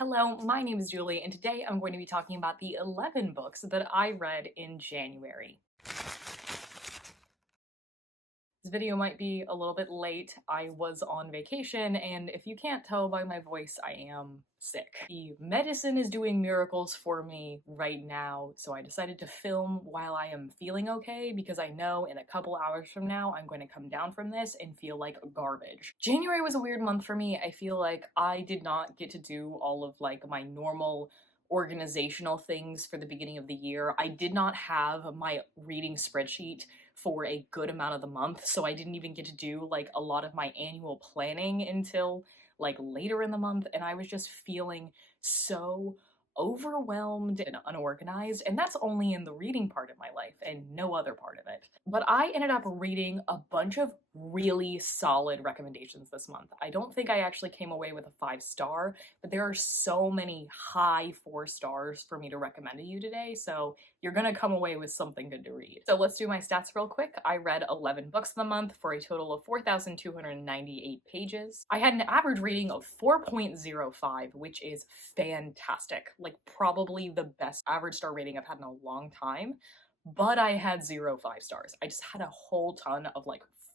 Hello, my name is Julie, and today I'm going to be talking about the 11 books that I read in January. This video might be a little bit late. I was on vacation, and if you can't tell by my voice, I am sick. The medicine is doing miracles for me right now, so I decided to film while I am feeling okay because I know in a couple hours from now I'm going to come down from this and feel like garbage. January was a weird month for me. I feel like I did not get to do all of my normal organizational things for the beginning of the year. I did not have my reading spreadsheet for a good amount of the month, so I didn't even get to do a lot of my annual planning until later in the month, and I was just feeling so overwhelmed and unorganized, and that's only in the reading part of my life and no other part of it. But I ended up reading a bunch of really solid recommendations this month. I don't think I actually came away with a 5-star, but there are so many high 4 stars for me to recommend to you today, so you're gonna come away with something good to read. So let's do my stats real quick. I read 11 books in the month for a total of 4,298 pages. I had an average rating of 4.05, which is fantastic. Probably the best average star rating I've had in a long time, but I had 0 5-stars. I just had a whole ton of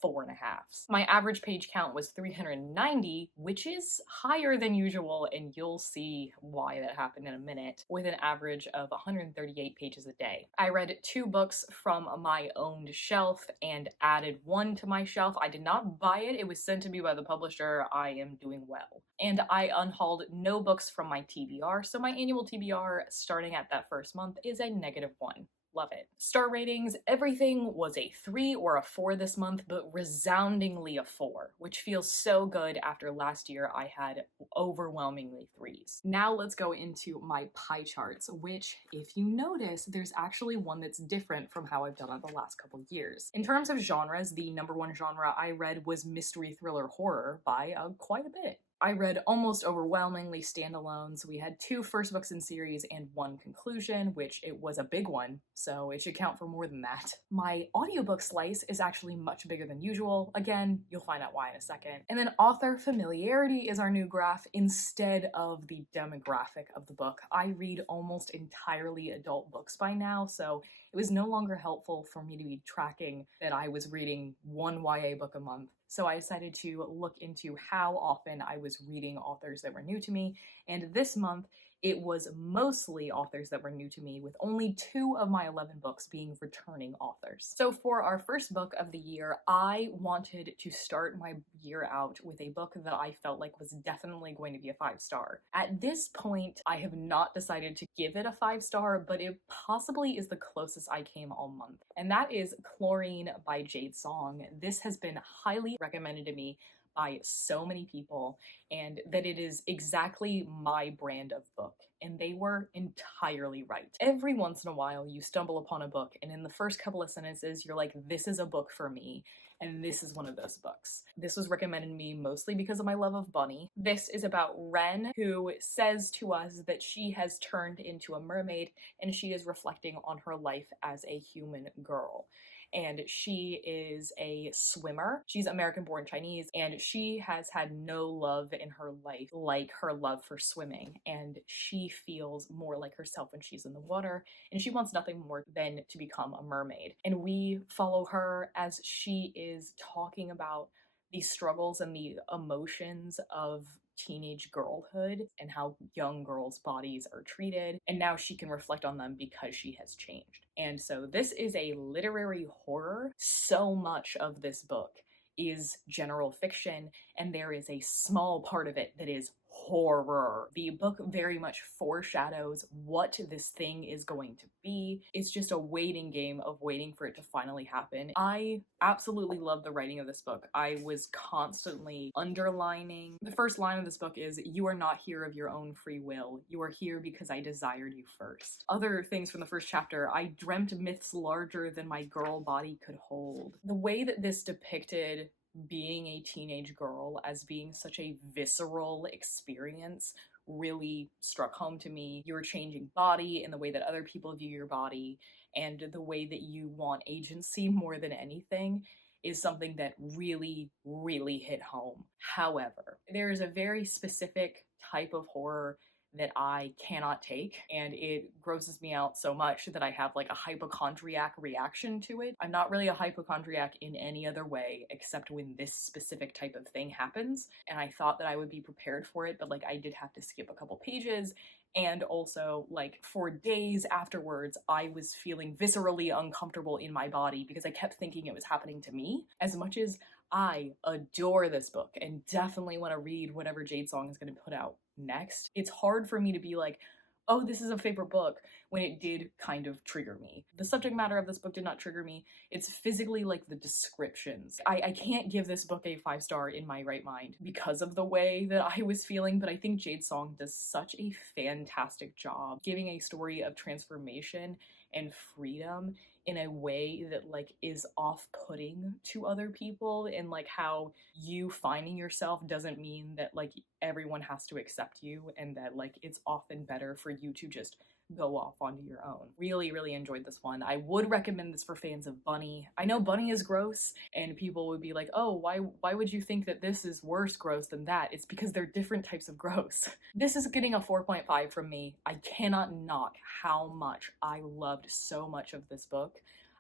4.5s. My average page count was 390, which is higher than usual, and you'll see why that happened in a minute, with an average of 138 pages a day. I read 2 books from my owned shelf and added 1 to my shelf. I did not buy it, it was sent to me by the publisher. I am doing well. And I unhauled no books from my TBR, so my annual TBR starting at that first month is a -1. Love it. Star ratings, everything was a 3 or a 4 this month, but resoundingly a 4, which feels so good after last year I had overwhelmingly 3s. Now let's go into my pie charts, which, if you notice, there's actually one that's different from how I've done it the last couple years. In terms of genres, the #1 genre I read was mystery thriller horror by quite a bit. I read almost overwhelmingly standalones. We had 2 first books in series and 1 conclusion, which it was a big one, so it should count for more than that. My audiobook slice is actually much bigger than usual. Again, you'll find out why in a second. And then author familiarity is our new graph instead of the demographic of the book. I read almost entirely adult books by now, so it was no longer helpful for me to be tracking that I was reading 1 YA book a month. So I decided to look into how often I was reading authors that were new to me, and this month it was mostly authors that were new to me, with only 2 of my 11 books being returning authors. So for our first book of the year, I wanted to start my year out with a book that I felt like was definitely going to be a 5-star. At this point, I have not decided to give it a 5-star, but it possibly is the closest I came all month. And that is Chlorine by Jade Song. This has been highly recommended to me by so many people, and that it is exactly my brand of book, and they were entirely right. Every once in a while you stumble upon a book, and in the first couple of sentences you're like, this is a book for me, and this is one of those books. This was recommended to me mostly because of my love of Bunny. This is about Ren, who says to us that she has turned into a mermaid, and she is reflecting on her life as a human girl. And she is a swimmer. She's American-born Chinese, and she has had no love in her life like her love for swimming, and she feels more like herself when she's in the water, and she wants nothing more than to become a mermaid. And we follow her as she is talking about the struggles and the emotions of teenage girlhood and how young girls' bodies are treated, and now she can reflect on them because she has changed. And so this is a literary horror. So much of this book is general fiction, and there is a small part of it that is horror. The book very much foreshadows what this thing is going to be. It's just a waiting game of waiting for it to finally happen. I absolutely love the writing of this book. I was constantly underlining. The first line of this book is, "You are not here of your own free will. You are here because I desired you first." Other things from the first chapter, "I dreamt myths larger than my girl body could hold." The way that this depicted being a teenage girl as being such a visceral experience really struck home to me. Your changing body and the way that other people view your body and the way that you want agency more than anything is something that really, really hit home. However, there is a very specific type of horror that I cannot take, and it grosses me out so much that I have like a hypochondriac reaction to it. I'm not really a hypochondriac in any other way except when this specific type of thing happens, and I thought that I would be prepared for it, but like I did have to skip a couple pages. And also, like, for days afterwards, I was feeling viscerally uncomfortable in my body because I kept thinking it was happening to me. As much as I adore this book and definitely want to read whatever Jade Song is going to put out next, it's hard for me to be like, oh, this is a favorite book, when it did kind of trigger me. The subject matter of this book did not trigger me. It's physically like the descriptions. I can't give this book a 5-star in my right mind because of the way that I was feeling, but I think Jade Song does such a fantastic job giving a story of transformation and freedom in a way that like is off-putting to other people, and like how you finding yourself doesn't mean that like everyone has to accept you, and that like it's often better for you to just go off onto your own. Really, really enjoyed this one. I would recommend this for fans of Bunny. I know Bunny is gross, and people would be like, oh, why would you think that this is worse gross than that? It's because they're different types of gross. This is getting a 4.5 from me. I cannot knock how much I loved so much of this book.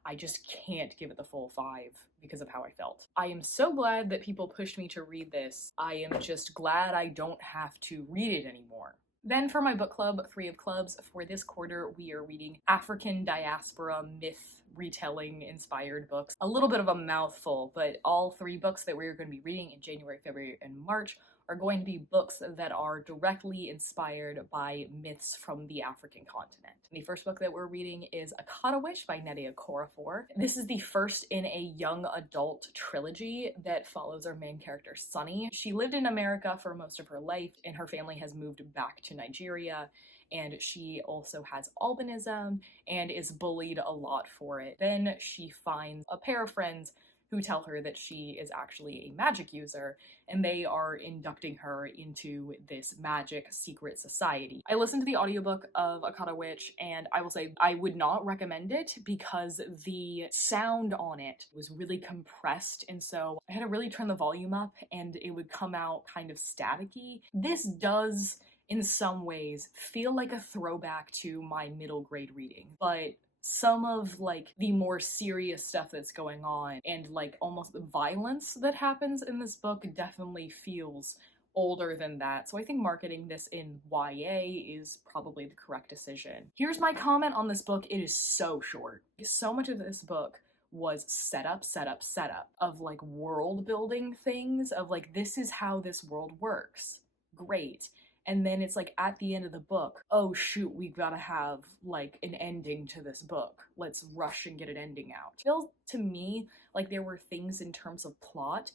I just can't give it the full 5 because of how I felt. I am so glad that people pushed me to read this. I am just glad I don't have to read it anymore. Then for my book club, 3 of Clubs, for this quarter we are reading African diaspora myth retelling inspired books. A little bit of a mouthful, but all 3 books that we're going to be reading in January, February, and March are going to be books that are directly inspired by myths from the African continent. The first book that we're reading is Akata Wish by Nnedi Okorafor. This is the first in a young adult trilogy that follows our main character, Sunny. She lived in America for most of her life, and her family has moved back to Nigeria, and she also has albinism and is bullied a lot for it. Then she finds a pair of friends who tell her that she is actually a magic user, and they are inducting her into this magic secret society. I listened to the audiobook of Akata Witch, and I will say I would not recommend it because the sound on it was really compressed, and so I had to really turn the volume up and it would come out kind of staticky. This does in some ways feel like a throwback to my middle grade reading, but some of like the more serious stuff that's going on and like almost the violence that happens in this book definitely feels older than that. So I think marketing this in YA is probably the correct decision. Here's my comment on this book. It is so short. So much of this book was setup of like world building things of like, this is how this world works. Great. And then it's like at the end of the book, oh shoot, we've got to have like an ending to this book. Let's rush and get an ending out. It feels to me like there were things in terms of plot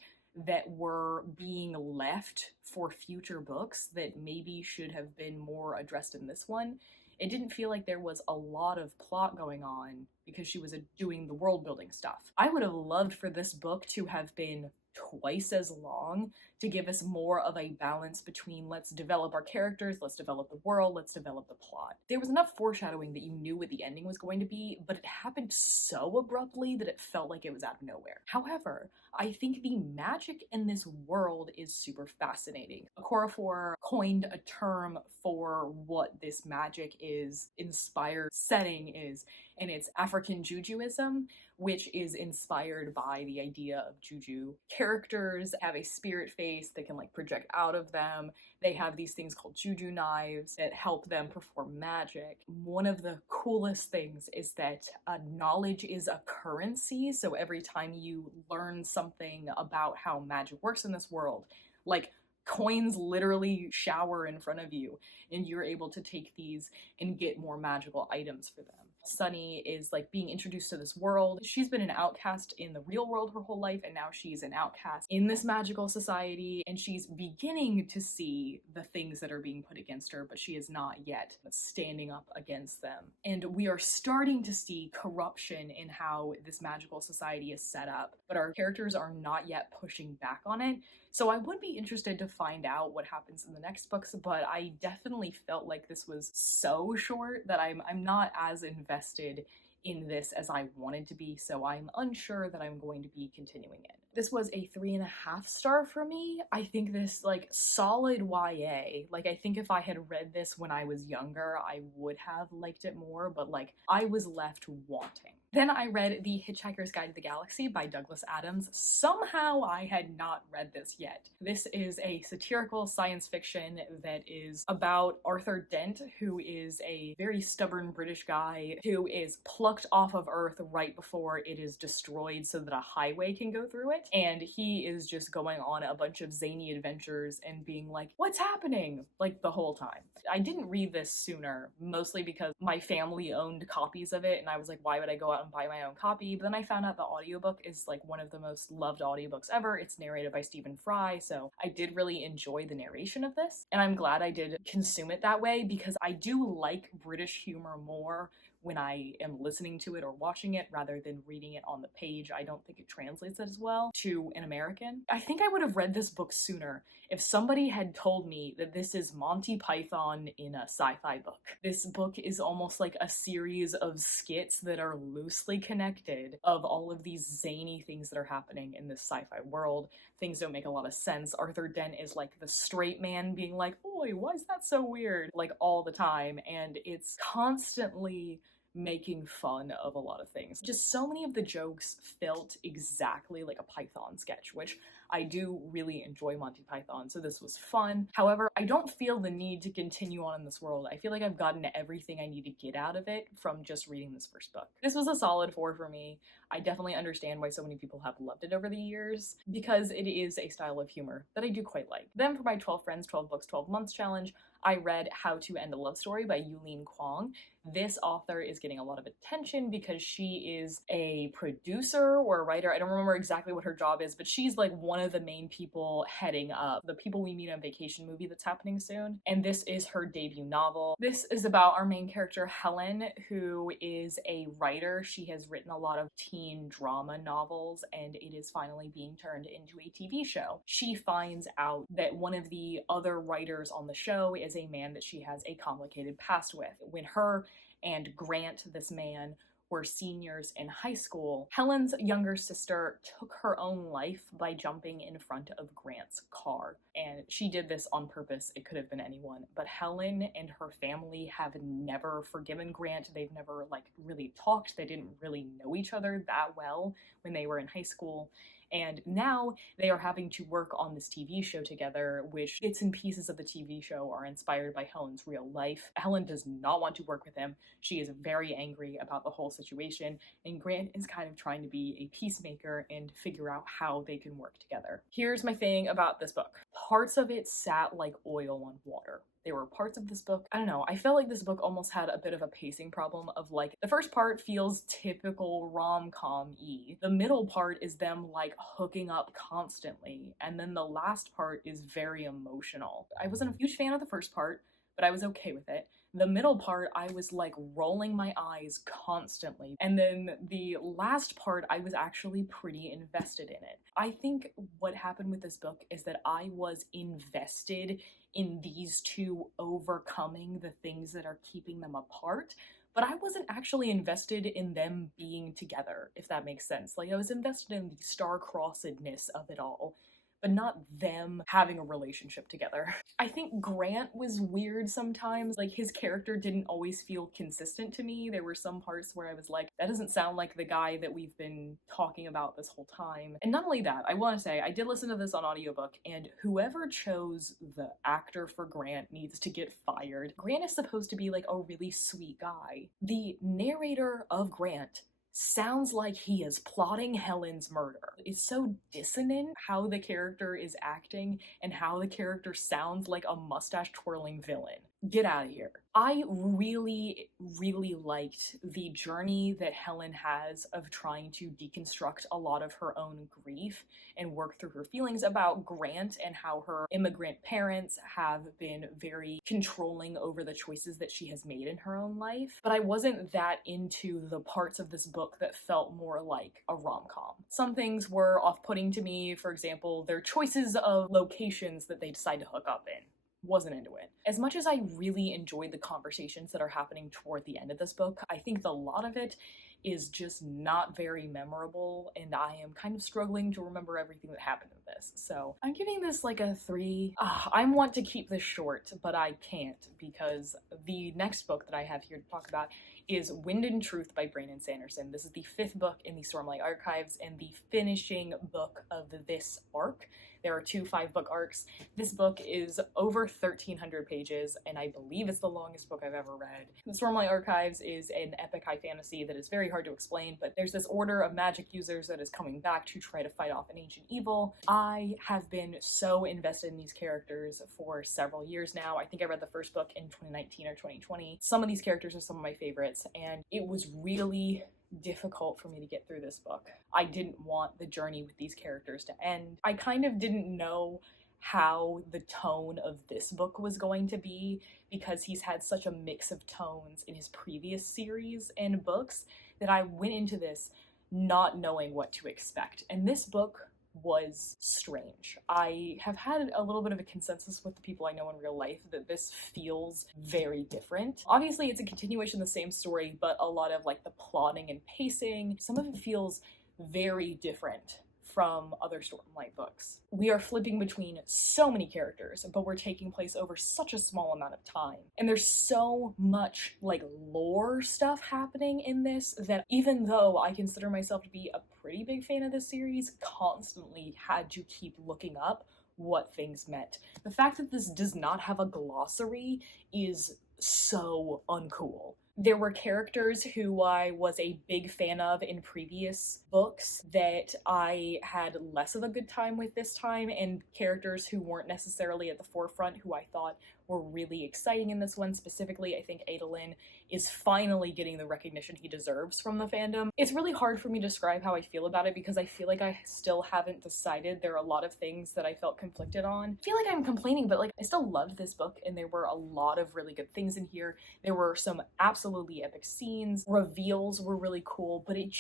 that were being left for future books that maybe should have been more addressed in this one. It didn't feel like there was a lot of plot going on because she was doing the world building stuff. I would have loved for this book to have been twice as long to give us more of a balance between let's develop our characters, let's develop the world, let's develop the plot. There was enough foreshadowing that you knew what the ending was going to be, but it happened so abruptly that it felt like it was out of nowhere. However, I think the magic in this world is super fascinating. Okorafor coined a term for what this magic is inspired setting is, and it's African Jujuism, which is inspired by the idea of juju. Characters have a spirit face that can like project out of them. They have these things called juju knives that help them perform magic. One of the coolest things is that knowledge is a currency, so every time you learn something about how magic works in this world, like coins literally shower in front of you, and you're able to take these and get more magical items for them. Sunny is like being introduced to this world. She's been an outcast in the real world her whole life, and now she's an outcast in this magical society, and she's beginning to see the things that are being put against her, but she is not yet standing up against them. And we are starting to see corruption in how this magical society is set up, but our characters are not yet pushing back on it. So I would be interested to find out what happens in the next books, but I definitely felt like this was so short that I'm not as invested in this as I wanted to be, so I'm unsure that I'm going to be continuing it. This was a 3.5 star for me. I think this, like, solid YA. Like, I think if I had read this when I was younger, I would have liked it more, but, like, I was left wanting. Then I read The Hitchhiker's Guide to the Galaxy by Douglas Adams. Somehow I had not read this yet. This is a satirical science fiction that is about Arthur Dent, who is a very stubborn British guy who is plucked off of Earth right before it is destroyed so that a highway can go through it. And he is just going on a bunch of zany adventures and being like, what's happening? Like, the whole time. I didn't read this sooner, mostly because my family owned copies of it, and I was like, why would I go out and buy my own copy? But then I found out the audiobook is like one of the most loved audiobooks ever. It's narrated by Stephen Fry, so I did really enjoy the narration of this, and I'm glad I did consume it that way because I do like British humor more when I am listening to it or watching it rather than reading it on the page. I don't think it translates as well to an American. I think I would have read this book sooner if somebody had told me that this is Monty Python in a sci-fi book. This book is almost like a series of skits that are loosely connected of all of these zany things that are happening in this sci-fi world. Things don't make a lot of sense. Arthur Dent is like the straight man being like, "Oi, why is that so weird?" like all the time, and it's constantly making fun of a lot of things. Just so many of the jokes felt exactly like a Python sketch, which I do really enjoy Monty Python, so this was fun. However, I don't feel the need to continue on in this world. I feel like I've gotten everything I need to get out of it from just reading this first book. This was a solid 4 for me. I definitely understand why so many people have loved it over the years, because it is a style of humor that I do quite like. Then for my 12 Friends, 12 Books, 12 Months challenge, I read How to End a Love Story by Yulin Kwong. This author is getting a lot of attention because she is a producer or a writer. I don't remember exactly what her job is, but she's like one of the main people heading up the People We Meet on Vacation movie that's happening soon. And this is her debut novel. This is about our main character, Helen, who is a writer. She has written a lot of teen drama novels, and it is finally being turned into a TV show. She finds out that one of the other writers on the show is a man that she has a complicated past with. When her and Grant, this man, were seniors in high school, Helen's younger sister took her own life by jumping in front of Grant's car. And she did this on purpose. It could have been anyone. But Helen and her family have never forgiven Grant. They've never, like, really talked. They didn't really know each other that well when they were in high school. And now they are having to work on this TV show together, which bits and pieces of the TV show are inspired by Helen's real life. Helen does not want to work with him. She is very angry about the whole situation, and Grant is kind of trying to be a peacemaker and figure out how they can work together. Here's my thing about this book. Parts of it sat like oil on water. There were parts of this book, I don't know, I felt like this book almost had a bit of a pacing problem of, like, the first part feels typical rom-com-y. The middle part is them, like, hooking up constantly, and then the last part is very emotional. I wasn't a huge fan of the first part, but I was okay with it. The middle part, I was like rolling my eyes constantly. And then the last part, I was actually pretty invested in it. I think what happened with this book is that I was invested in these two overcoming the things that are keeping them apart, but I wasn't actually invested in them being together, if that makes sense. Like, I was invested in the star-crossedness of it all, but not them having a relationship together. I think Grant was weird sometimes. Like, his character didn't always feel consistent to me. There were some parts where I was like, that doesn't sound like the guy that we've been talking about this whole time. And not only that, I want to say, I did listen to this on audiobook, and whoever chose the actor for Grant needs to get fired. Grant is supposed to be like a really sweet guy. The narrator of Grant sounds like he is plotting Helen's murder. It's so dissonant how the character is acting and how the character sounds like a mustache-twirling villain. Get out of here. I really, really liked the journey that Helen has of trying to deconstruct a lot of her own grief and work through her feelings about Grant and how her immigrant parents have been very controlling over the choices that she has made in her own life. But I wasn't that into the parts of this book that felt more like a rom-com. Some things were off-putting to me. For example, their choices of locations that they decide to hook up in. Wasn't into it. As much as I really enjoyed the conversations that are happening toward the end of this book, I think a lot of it is just not very memorable, and I am kind of struggling to remember everything that happened in this. So I'm giving this like a 3. I want to keep this short, but I can't, because the next book that I have here to talk about is Wind and Truth by Brandon Sanderson. This is the 5th book in the Stormlight Archives and the finishing book of this arc. There are 2 5-book arcs. This book is over 1,300 pages, and I believe it's the longest book I've ever read. The Stormlight Archives is an epic high fantasy that is very hard to explain, but there's this order of magic users that is coming back to try to fight off an ancient evil. I have been so invested in these characters for several years now. I think I read the first book in 2019 or 2020. Some of these characters are some of my favorites, and it was really difficult for me to get through this book. I didn't want the journey with these characters to end. I kind of didn't know how the tone of this book was going to be, because he's had such a mix of tones in his previous series and books that I went into this not knowing what to expect. And this book was strange. I have had a little bit of a consensus with the people I know in real life that this feels very different. Obviously, it's a continuation of the same story, but a lot of like the plotting and pacing, some of it feels very different from other Stormlight books. We are flipping between so many characters, but we're taking place over such a small amount of time. And there's so much like lore stuff happening in this that even though I consider myself to be a pretty big fan of this series, constantly had to keep looking up what things meant. The fact that this does not have a glossary is so uncool. There were characters who I was a big fan of in previous books that I had less of a good time with this time, and characters who weren't necessarily at the forefront who I thought were really exciting in this one. Specifically, I think Adolin is finally getting the recognition he deserves from the fandom. It's really hard for me to describe how I feel about it because I feel like I still haven't decided. There are a lot of things that I felt conflicted on. I feel like I'm complaining, but like I still loved this book and there were a lot of really good things in here. There were some absolutely epic scenes. Reveals were really cool, but it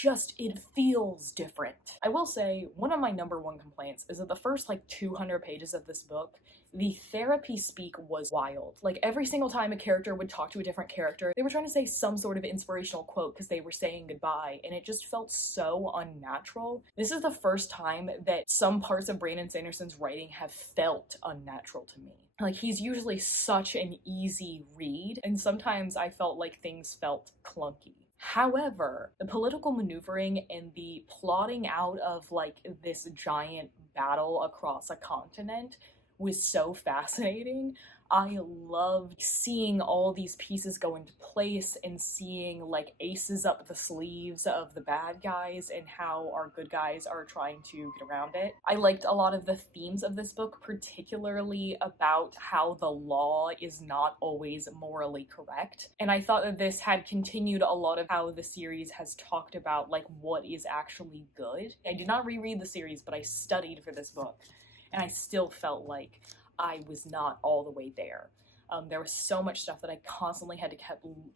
feels different. I will say one of my number one complaints is that the first like 200 pages of this book, the therapy speak was wild. Like every single time a character would talk to a different character, they were trying to say some sort of inspirational quote because they were saying goodbye, and it just felt so unnatural. This is the first time that some parts of Brandon Sanderson's writing have felt unnatural to me. Like, he's usually such an easy read, and sometimes I felt like things felt clunky. However, the political maneuvering and the plotting out of like this giant battle across a continent was so fascinating. I loved seeing all these pieces go into place and seeing like aces up the sleeves of the bad guys and how our good guys are trying to get around it. I liked a lot of the themes of this book, particularly about how the law is not always morally correct. And I thought that this had continued a lot of how the series has talked about like what is actually good. I did not reread the series, but I studied for this book. And I still felt like I was not all the way there. There was so much stuff that I constantly had to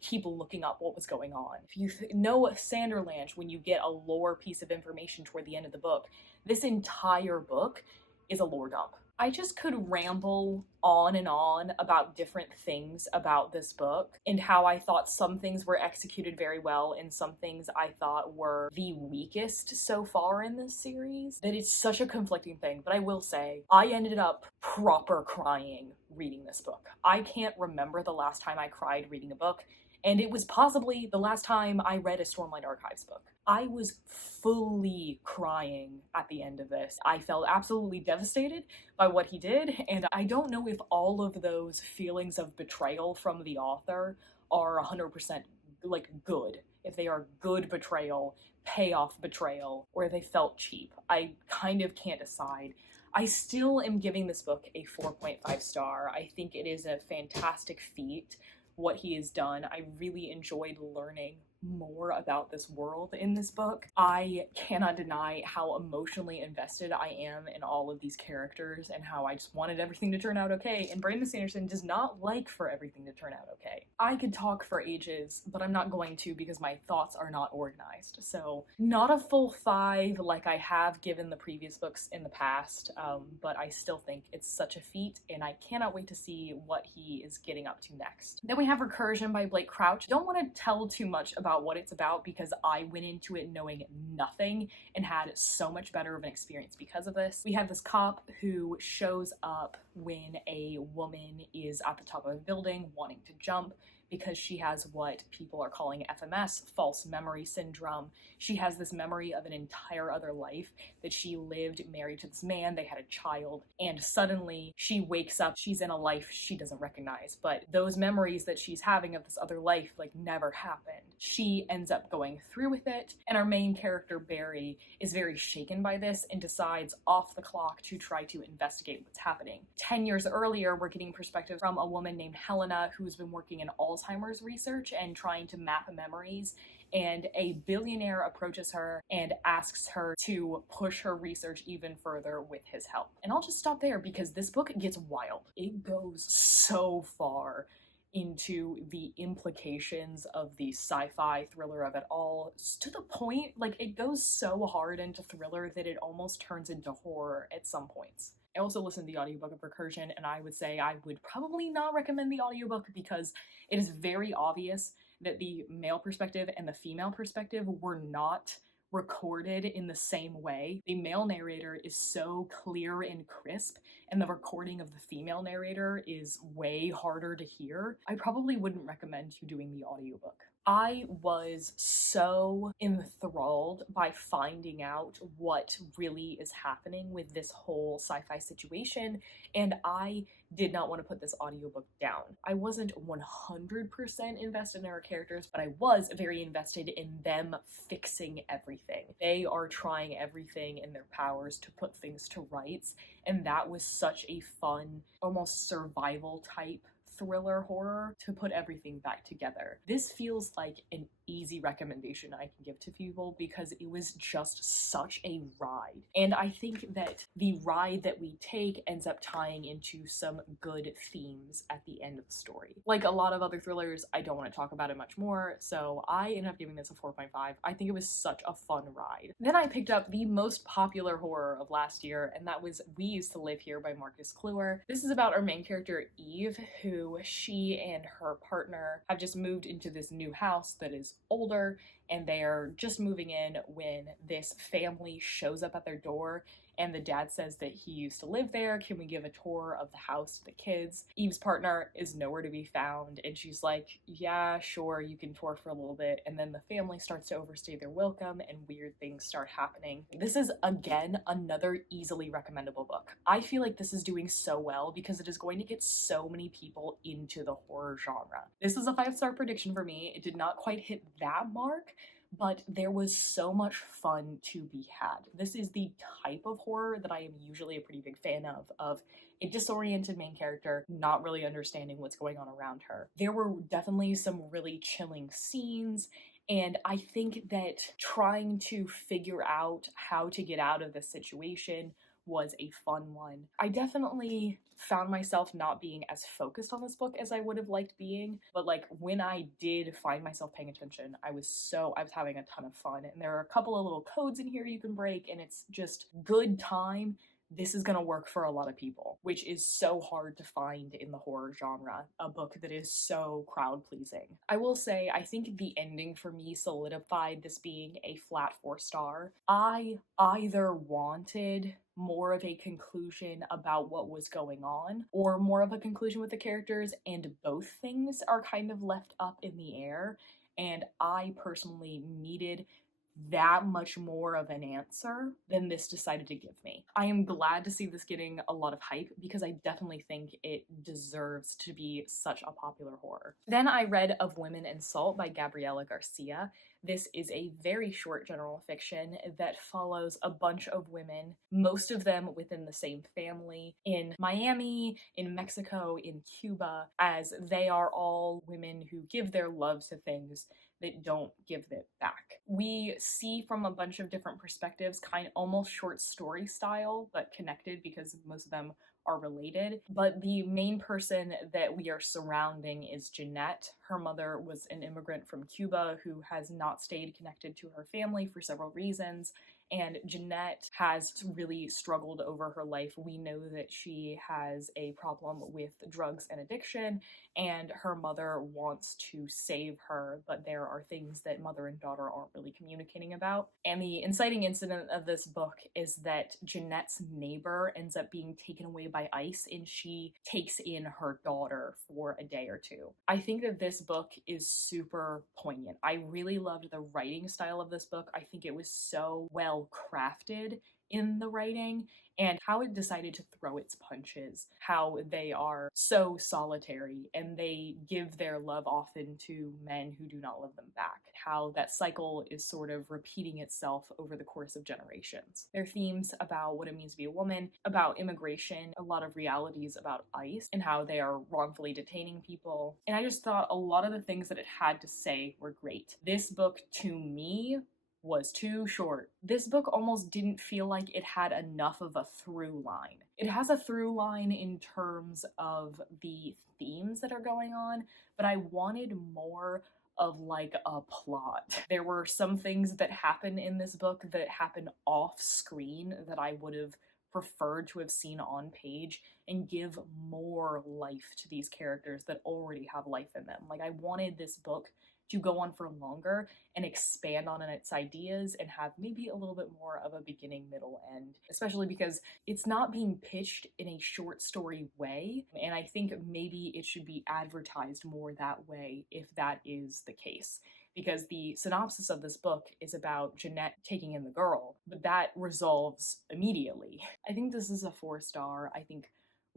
keep looking up what was going on. If you know Sanderlanche, when you get a lore piece of information toward the end of the book, this entire book is a lore dump. I just could ramble on and on about different things about this book and how I thought some things were executed very well and some things I thought were the weakest so far in this series. That it's such a conflicting thing, but I will say I ended up proper crying reading this book. I can't remember the last time I cried reading a book, and it was possibly the last time I read a Stormlight Archives book. I was fully crying at the end of this. I felt absolutely devastated by what he did, and I don't know if all of those feelings of betrayal from the author are 100% like good. If they are good betrayal, payoff betrayal, or if they felt cheap. I kind of can't decide. I still am giving this book a 4.5 star. I think it is a fantastic feat what he has done. I really enjoyed learning more about this world in this book. I cannot deny how emotionally invested I am in all of these characters and how I just wanted everything to turn out okay, and Brandon Sanderson does not like for everything to turn out okay. I could talk for ages, but I'm not going to because my thoughts are not organized. So not a full 5 like I have given the previous books in the past, but I still think it's such a feat, and I cannot wait to see what he is getting up to next. Then we have Recursion by Blake Crouch. Don't want to tell too much about about what it's about because I went into it knowing nothing and had so much better of an experience because of this. We have this cop who shows up when a woman is at the top of a building wanting to jump because she has what people are calling FMS, false memory syndrome. She has this memory of an entire other life that she lived married to this man, they had a child, and suddenly she wakes up, she's in a life she doesn't recognize, but those memories that she's having of this other life like never happened. She ends up going through with it, and our main character, Barry, is very shaken by this and decides off the clock to try to investigate what's happening. 10 years earlier, we're getting perspective from a woman named Helena who's been working in Alzheimer's research and trying to map memories, and a billionaire approaches her and asks her to push her research even further with his help. And I'll just stop there because this book gets wild. It goes so far into the implications of the sci-fi thriller of it all, to the point, like, it goes so hard into thriller that it almost turns into horror at some points. I also listened to the audiobook of Recursion, and I would say I would probably not recommend the audiobook because it is very obvious that the male perspective and the female perspective were not recorded in the same way. The male narrator is so clear and crisp, and the recording of the female narrator is way harder to hear. I probably wouldn't recommend you doing the audiobook. I was so enthralled by finding out what really is happening with this whole sci-fi situation, and I did not want to put this audiobook down. I wasn't 100% invested in our characters, but I was very invested in them fixing everything. They are trying everything in their powers to put things to rights, and that was such a fun, almost survival type thriller horror to put everything back together. This feels like an easy recommendation I can give to people because it was just such a ride. And I think that the ride that we take ends up tying into some good themes at the end of the story. Like a lot of other thrillers, I don't want to talk about it much more, so I ended up giving this a 4.5. I think it was such a fun ride. Then I picked up the most popular horror of last year, and that was We Used to Live Here by Marcus Kluwer. This is about our main character, Eve, who she and her partner have just moved into this new house that is older, and they are just moving in when this family shows up at their door, and the dad says that he used to live there. Can we give a tour of the house to the kids? Eve's partner is nowhere to be found, and she's like, yeah, sure, you can tour for a little bit. And then the family starts to overstay their welcome and weird things start happening. This is, again, another easily recommendable book. I feel like this is doing so well because it is going to get so many people into the horror genre. This is a 5-star prediction for me. It did not quite hit that mark, but there was so much fun to be had. This is the type of horror that I am usually a pretty big fan of a disoriented main character not really understanding what's going on around her. There were definitely some really chilling scenes, and I think that trying to figure out how to get out of this situation was a fun one. I definitely found myself not being as focused on this book as I would have liked being, but like when I did find myself paying attention, I was having a ton of fun, and there are a couple of little codes in here you can break, and it's just good time. This is gonna work for a lot of people, which is so hard to find in the horror genre, a book that is so crowd-pleasing. I will say, I think the ending for me solidified this being a flat 4-star. I either wanted more of a conclusion about what was going on, or more of a conclusion with the characters, and both things are kind of left up in the air, and I personally needed that much more of an answer than this decided to give me. I am glad to see this getting a lot of hype because I definitely think it deserves to be such a popular horror. Then I read Of Women in Salt by Gabriela Garcia. This is a very short general fiction that follows a bunch of women, most of them within the same family, in Miami, in Mexico, in Cuba, as they are all women who give their loves to things that don't give it back. We see from a bunch of different perspectives, kind of almost short story style, but connected because most of them are related. But the main person that we are surrounding is Jeanette. Her mother was an immigrant from Cuba who has not stayed connected to her family for several reasons, And Jeanette has really struggled over her life. We know that she has a problem with drugs and addiction, and her mother wants to save her, but there are things that mother and daughter aren't really communicating about. And the inciting incident of this book is that Jeanette's neighbor ends up being taken away by ICE, and she takes in her daughter for a day or two. I think that this book is super poignant. I really loved the writing style of this book. I think it was so well crafted in the writing, and how it decided to throw its punches, how they are so solitary and they give their love often to men who do not love them back, how that cycle is sort of repeating itself over the course of generations. There are themes about what it means to be a woman, about immigration, a lot of realities about ICE and how they are wrongfully detaining people, and I just thought a lot of the things that it had to say were great. This book, to me, was too short. This book almost didn't feel like it had enough of a through line. It has a through line in terms of the themes that are going on, but I wanted more of like a plot. There were some things that happen in this book that happen off screen that I would have preferred to have seen on page and give more life to these characters that already have life in them. Like, I wanted this book to go on for longer and expand on its ideas and have maybe a little bit more of a beginning, middle, end, especially because it's not being pitched in a short story way, and I think maybe it should be advertised more that way if that is the case. Because the synopsis of this book is about Jeanette taking in the girl, but that resolves immediately. I think this is a 4-star. I think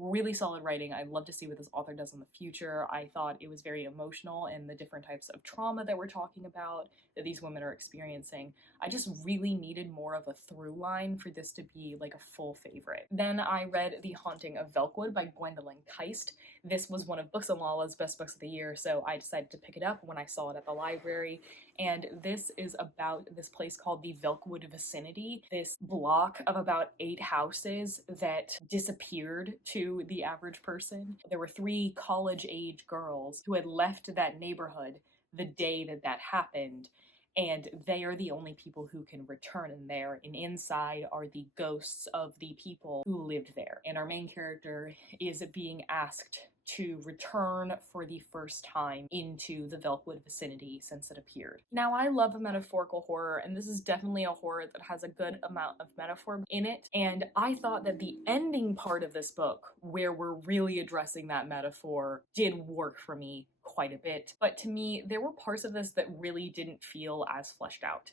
really solid writing. I'd love to see what this author does in the future. I thought it was very emotional, and the different types of trauma that we're talking about that these women are experiencing. I just really needed more of a through line for this to be like a full favorite. Then I read The Haunting of Velkwood by Gwendolyn Keist. This was one of Books and Lala's best books of the year, so I decided to pick it up when I saw it at the library. And this is about this place called the Velkwood Vicinity, this block of about 8 houses that disappeared to the average person. There were 3 college-age girls who had left that neighborhood the day that that happened, and they are the only people who can return in there, and inside are the ghosts of the people who lived there. And our main character is being asked to return for the first time into the Velkwood vicinity since it appeared. Now, I love a metaphorical horror, and this is definitely a horror that has a good amount of metaphor in it, and I thought that the ending part of this book, where we're really addressing that metaphor, did work for me quite a bit. But to me, there were parts of this that really didn't feel as fleshed out.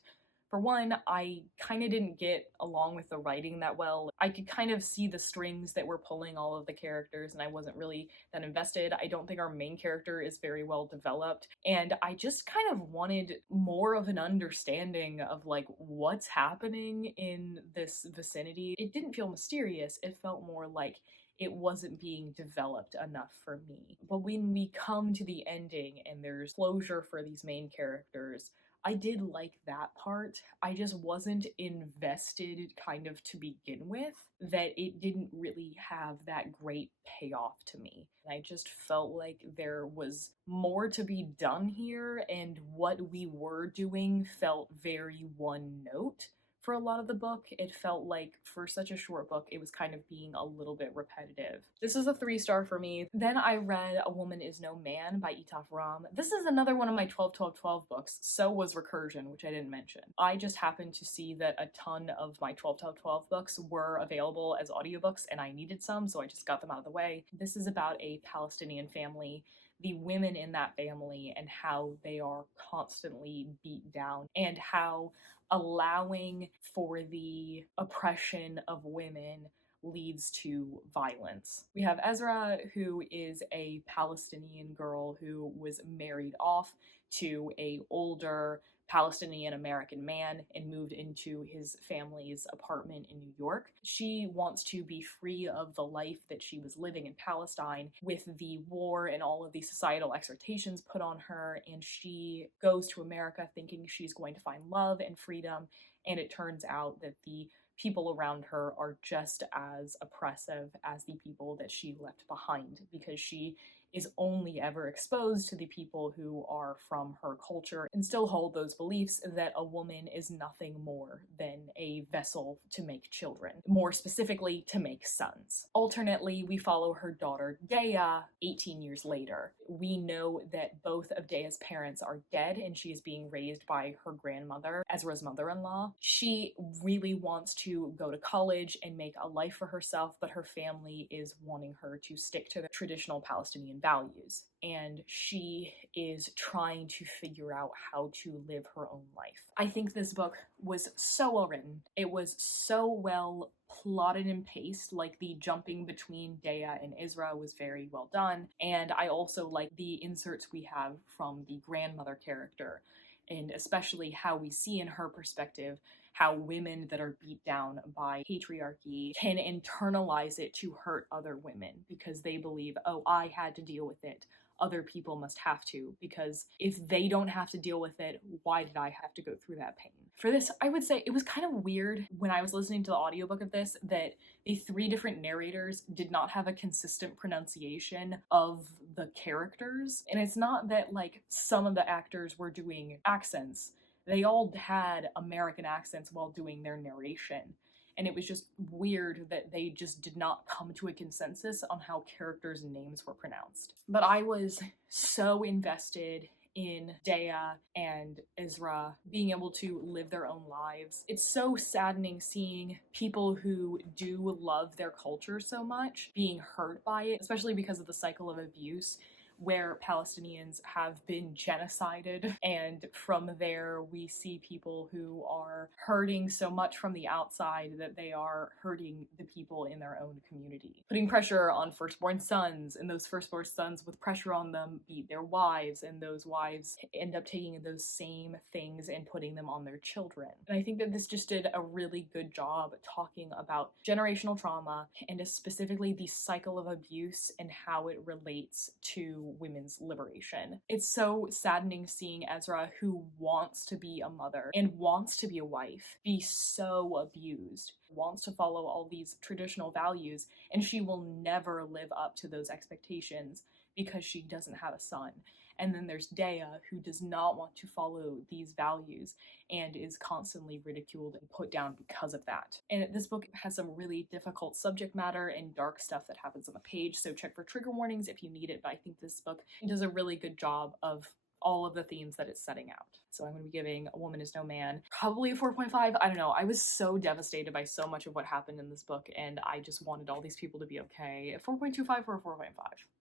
For one, I kind of didn't get along with the writing that well. I could kind of see the strings that were pulling all of the characters, and I wasn't really that invested. I don't think our main character is very well developed, and I just kind of wanted more of an understanding of like what's happening in this vicinity. It didn't feel mysterious. It felt more like it wasn't being developed enough for me. But when we come to the ending and there's closure for these main characters, I did like that part. I just wasn't invested kind of to begin with, that it didn't really have that great payoff to me. I just felt like there was more to be done here, and what we were doing felt very one note. For a lot of the book, it felt like for such a short book, it was kind of being a little bit repetitive. This is a 3-star for me. Then I read A Woman Is No Man by Etaf Ram. This is another one of my 12-12-12 books. So was Recursion, which I didn't mention. I just happened to see that a ton of my 12-12-12 books were available as audiobooks, and I needed some, so I just got them out of the way. This is about a Palestinian family, the women in that family, and how they are constantly beat down, and how allowing for the oppression of women leads to violence. We have Ezra, who is a Palestinian girl who was married off to a older Palestinian American man and moved into his family's apartment in New York. She wants to be free of the life that she was living in Palestine with the war and all of the societal expectations put on her, and she goes to America thinking she's going to find love and freedom, and it turns out that the people around her are just as oppressive as the people that she left behind, because she is only ever exposed to the people who are from her culture and still hold those beliefs that a woman is nothing more than a vessel to make children, more specifically to make sons. Alternately, we follow her daughter Dea 18 years later. We know that both of Dea's parents are dead and she is being raised by her grandmother, Ezra's mother-in-law. She really wants to go to college and make a life for herself, but her family is wanting her to stick to the traditional Palestinian values. And she is trying to figure out how to live her own life. I think this book was so well written. It was so well plotted and paced, like the jumping between Dea and Isra was very well done. And I also like the inserts we have from the grandmother character, and especially how we see in her perspective how women that are beat down by patriarchy can internalize it to hurt other women because they believe, oh, I had to deal with it. Other people must have to, because if they don't have to deal with it, why did I have to go through that pain? For this, I would say it was kind of weird when I was listening to the audiobook of this that the 3 different narrators did not have a consistent pronunciation of the characters. And it's not that like some of the actors were doing accents. They all had American accents while doing their narration. And it was just weird that they just did not come to a consensus on how characters' names were pronounced. But I was so invested in Dea and Isra being able to live their own lives. It's so saddening seeing people who do love their culture so much being hurt by it, especially because of the cycle of abuse where Palestinians have been genocided, and from there we see people who are hurting so much from the outside that they are hurting the people in their own community. Putting pressure on firstborn sons, and those firstborn sons with pressure on them beat their wives, and those wives end up taking those same things and putting them on their children. And I think that this just did a really good job talking about generational trauma and specifically the cycle of abuse and how it relates to women's liberation. It's so saddening seeing Ezra, who wants to be a mother and wants to be a wife, be so abused, wants to follow all these traditional values, and she will never live up to those expectations because she doesn't have a son. And then there's Dea, who does not want to follow these values and is constantly ridiculed and put down because of that. And this book has some really difficult subject matter and dark stuff that happens on the page, so check for trigger warnings if you need it, but I think this book does a really good job of all of the themes that it's setting out. So I'm going to be giving A Woman Is No Man probably a 4.5. I don't know. I was so devastated by so much of what happened in this book, and I just wanted all these people to be okay. 4.25 for a 4.5.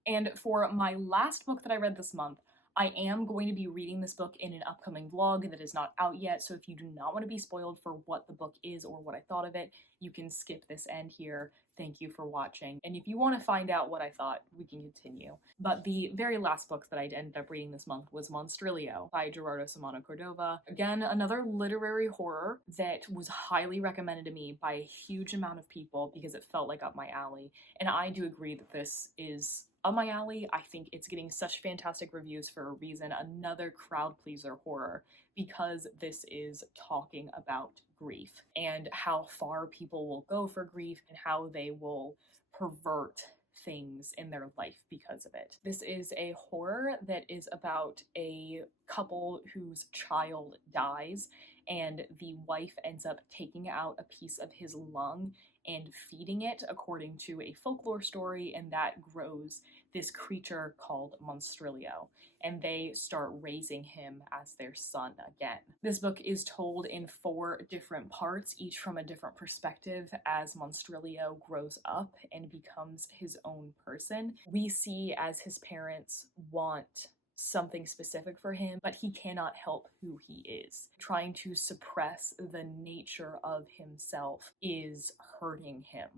And for my last book that I read this month, I am going to be reading this book in an upcoming vlog that is not out yet, so if you do not want to be spoiled for what the book is or what I thought of it, you can skip this end here. Thank you for watching. And if you want to find out what I thought, we can continue. But the very last book that I ended up reading this month was Monstrilio by Gerardo Samano Cordova. Again, another literary horror that was highly recommended to me by a huge amount of people because it felt like up my alley. And I do agree that this is up my alley. I think it's getting such fantastic reviews for a reason. Another crowd pleaser horror because this is talking about grief and how far people will go for grief and how they will pervert things in their life because of it. This is a horror that is about a couple whose child dies and the wife ends up taking out a piece of his lung and feeding it according to a folklore story, and that grows this creature called Monstrilio, and they start raising him as their son again. This book is told in 4 different parts, each from a different perspective as Monstrilio grows up and becomes his own person. We see as his parents want something specific for him, but he cannot help who he is. Trying to suppress the nature of himself is hurting him,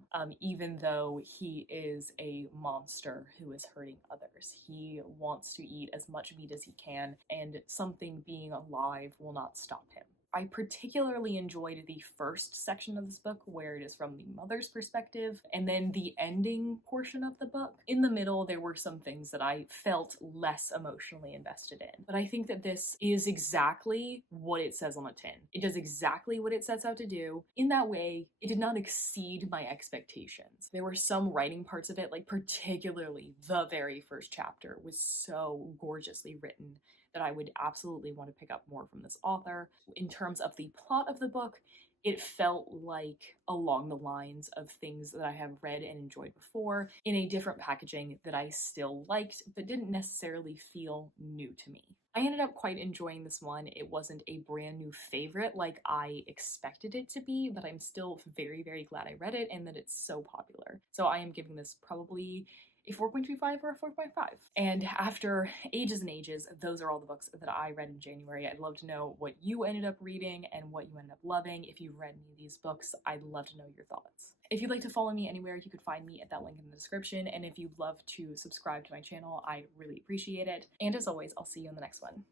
even though he is a monster who is hurting others. He wants to eat as much meat as he can, and something being alive will not stop him. I particularly enjoyed the first section of this book where it is from the mother's perspective, and then the ending portion of the book. In the middle, there were some things that I felt less emotionally invested in. But I think that this is exactly what it says on the tin. It does exactly what it sets out to do. In that way, it did not exceed my expectations. There were some writing parts of it, like particularly the very first chapter was so gorgeously written that I would absolutely want to pick up more from this author. In terms of the plot of the book, it felt like along the lines of things that I have read and enjoyed before in a different packaging that I still liked, but didn't necessarily feel new to me. I ended up quite enjoying this one. It wasn't a brand new favorite like I expected it to be, but I'm still very, very glad I read it and that it's so popular. So I am giving this probably a 4.25 or a 4.5. And after ages and ages, those are all the books that I read in January. I'd love to know what you ended up reading and what you ended up loving. If you've read any of these books, I'd love to know your thoughts. If you'd like to follow me anywhere, you could find me at that link in the description. And if you'd love to subscribe to my channel, I really appreciate it. And as always, I'll see you in the next one.